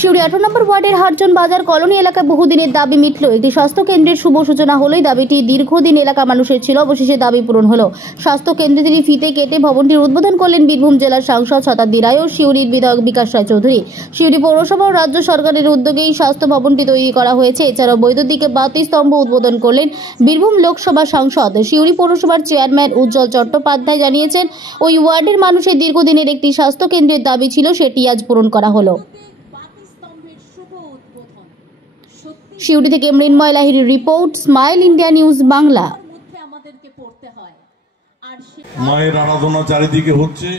সিউড়ি 18 নম্বর ওয়ার্ডের হাটজন বাজার কলোনি এলাকায় বহুদিনের দাবি মিটল। একটি স্বাস্থ্য কেন্দ্রের শুভ সূচনা হলেই দাবিটি দীর্ঘদিন এলাকা মানুষের ছিল, অবশেষে দাবি পূরণ হলো। স্বাস্থ্য কেন্দ্রটি ফিতে কেটে ভবনটির উদ্বোধন করলেন বীরভূম জেলার সাংসদ শতাব্দী রায় ও সিউড়ির বিধায়ক বিকাশ রায় চৌধুরী। সিউড়ি পৌরসভা ও রাজ্য সরকারের উদ্যোগেই স্বাস্থ্য ভবনটি তৈরি করা হয়েছে। এছাড়াও বৈদ্যুতিকে বাতি স্তম্ভ উদ্বোধন করলেন বীরভূম লোকসভা সাংসদ। সিউড়ি পৌরসভার চেয়ারম্যান উজ্জ্বল চট্টোপাধ্যায় জানিয়েছেন, ওই ওয়ার্ডের মানুষের দীর্ঘদিনের একটি স্বাস্থ্য কেন্দ্রের দাবি ছিল, সেটি আজ পূরণ করা হলো। সিউড়ি থেকে মৃন্ময় লাহিড়ির report, smile India news Bangla. মায়ের আরাধনা চারিদিকে হচ্ছে,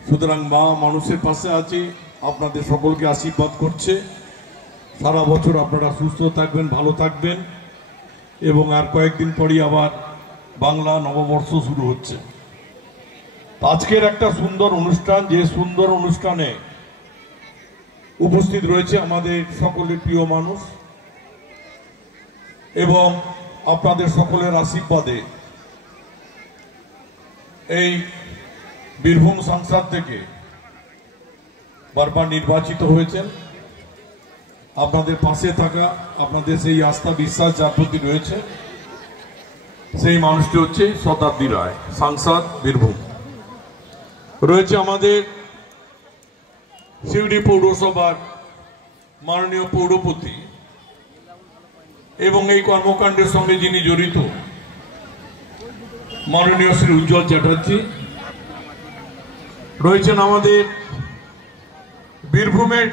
সুতরাং মা মানুষের পাশে আছে, আপনাদের সকলকে আশীর্বাদ করছে। সারা বছর আপনারা সুস্থ থাকবেন, ভালো থাকবেন, এবং আর কয়েকদিন পরই আবার বাংলা নববর্ষ শুরু হচ্ছে। আজকের একটা সুন্দর অনুষ্ঠান, যে সুন্দর অনুষ্ঠানে উপস্থিত রয়েছে আমাদের সকলের প্রিয় মানুষ, এবং আপনাদের সকলের আশীর্বাদে এই বীরভূম সংসদ থেকে বারবার নির্বাচিত হয়েছেন। আপনাদের পাশে থাকা, আপনাদের সেই আস্থা বিশ্বাস যার প্রতি রয়েছে, সেই মানুষটি হচ্ছে শতাব্দী রায়, সাংসদ বীরভূম। রয়েছে আমাদের সিউড়ি পৌরসভার মাননীয় পৌরপতি, এবং এই কর্মকাণ্ডের সঙ্গে যিনি জড়িত মাননীয় শ্রী উজ্জ্বল চ্যাটার্জি। রয়েছেন আমাদের বীরভূমের